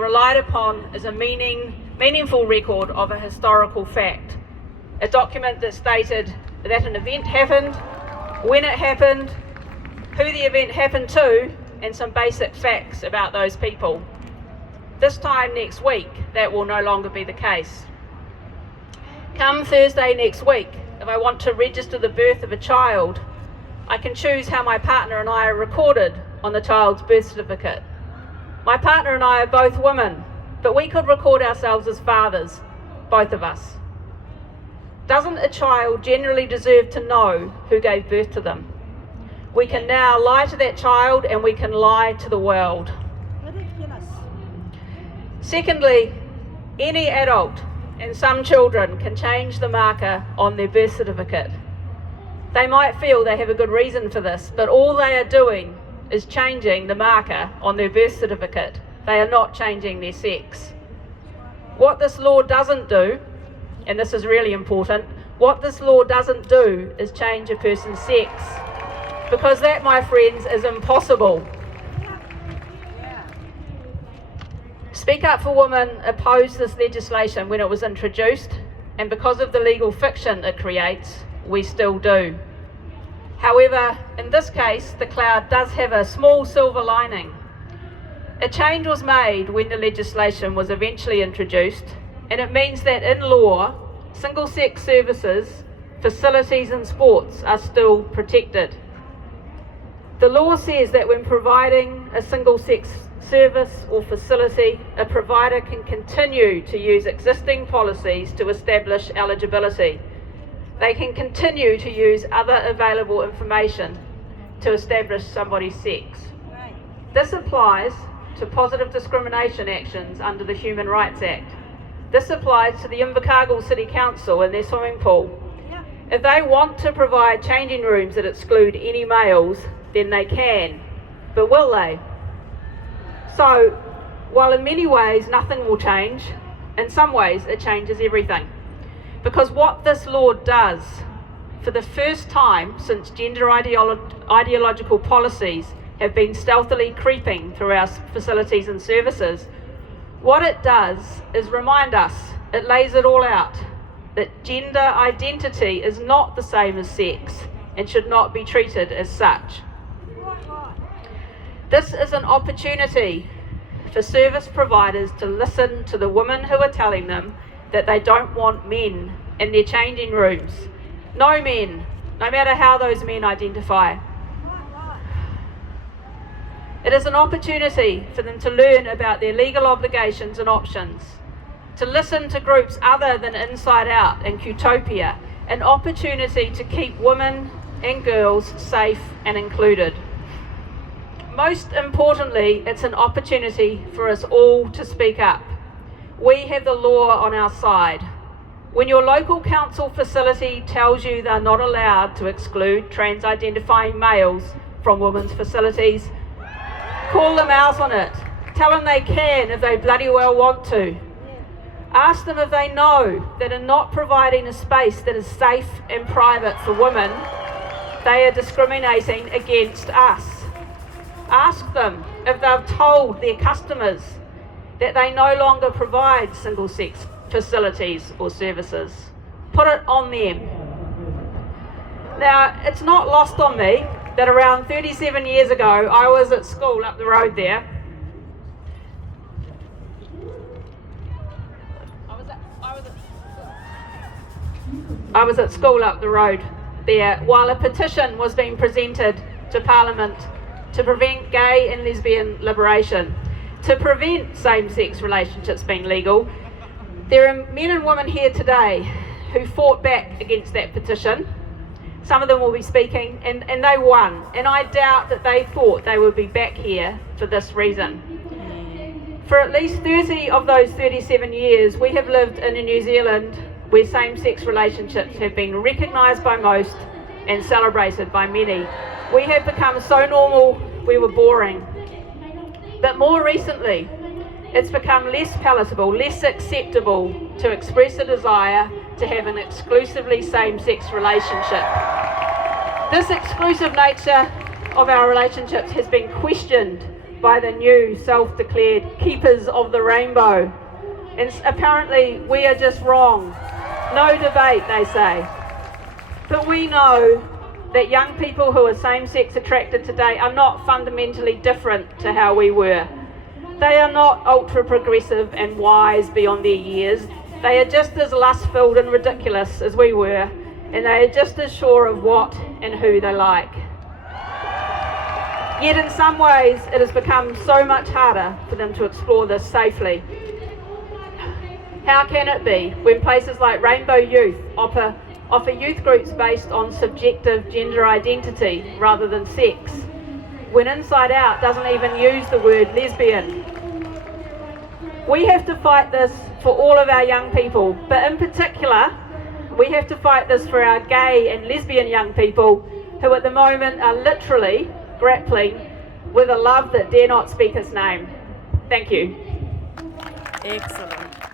relied upon as a meaningful record of a historical fact. A document that stated that an event happened, when it happened, who the event happened to, and some basic facts about those people. This time next week, that will no longer be the case. Come Thursday next week, if I want to register the birth of a child, I can choose how my partner and I are recorded on the child's birth certificate. My partner and I are both women, but we could record ourselves as fathers, both of us. Doesn't a child generally deserve to know who gave birth to them? We can now lie to that child, and we can lie to the world. Secondly, any adult and some children can change the marker on their birth certificate. They might feel they have a good reason for this, but all they are doing is changing the marker on their birth certificate. They are not changing their sex. What this law doesn't do, and this is really important, what this law doesn't do is change a person's sex, because that, my friends, is impossible. Speak Up for Women opposed this legislation when it was introduced, and because of the legal fiction it creates, we still do. However, in this case, the cloud does have a small silver lining. A change was made when the legislation was eventually introduced, and it means that in law, single-sex services, facilities and sports are still protected. The law says that when providing a single-sex service or facility, a provider can continue to use existing policies to establish eligibility. They can continue to use other available information to establish somebody's sex. This applies to positive discrimination actions under the Human Rights Act. This applies to the Invercargill City Council and their swimming pool. If they want to provide changing rooms that exclude any males, then they can, but will they? So, while in many ways nothing will change, in some ways it changes everything. Because what this law does, for the first time since gender ideological policies have been stealthily creeping through our facilities and services, what it does is remind us, it lays it all out, that gender identity is not the same as sex and should not be treated as such. This is an opportunity for service providers to listen to the women who are telling them that they don't want men in their changing rooms. No men, no matter how those men identify. It is an opportunity for them to learn about their legal obligations and options, to listen to groups other than Inside Out and Qtopia, an opportunity to keep women and girls safe and included. Most importantly, it's an opportunity for us all to speak up. We have the law on our side. When your local council facility tells you they're not allowed to exclude trans-identifying males from women's facilities, call them out on it. Tell them they can if they bloody well want to. Ask them if they know that in not providing a space that is safe and private for women, they are discriminating against us. Ask them if they've told their customers that they no longer provide single-sex facilities or services. Put it on them. Now, it's not lost on me that around 37 years ago, I was at school up the road there. I was at school up the road there while a petition was being presented to Parliament to prevent gay and lesbian liberation, to prevent same-sex relationships being legal. There are men and women here today who fought back against that petition. Some of them will be speaking, and they won. And I doubt that they thought they would be back here for this reason. For at least 30 of those 37 years, we have lived in a New Zealand where same-sex relationships have been recognised by most and celebrated by many. We have become so normal, we were boring. But more recently, it's become less palatable, less acceptable to express a desire to have an exclusively same-sex relationship. This exclusive nature of our relationships has been questioned by the new self-declared keepers of the rainbow. And apparently we are just wrong. No debate, they say. But we know that young people who are same-sex attracted today are not fundamentally different to how we were. They are not ultra-progressive and wise beyond their years. They are just as lust-filled and ridiculous as we were, and they are just as sure of what and who they like. Yet in some ways it has become so much harder for them to explore this safely. How can it be when places like Rainbow Youth offer youth groups based on subjective gender identity rather than sex, when Inside Out doesn't even use the word lesbian? We have to fight this for all of our young people, but in particular, we have to fight this for our gay and lesbian young people who at the moment are literally grappling with a love that dare not speak its name. Thank you. Excellent.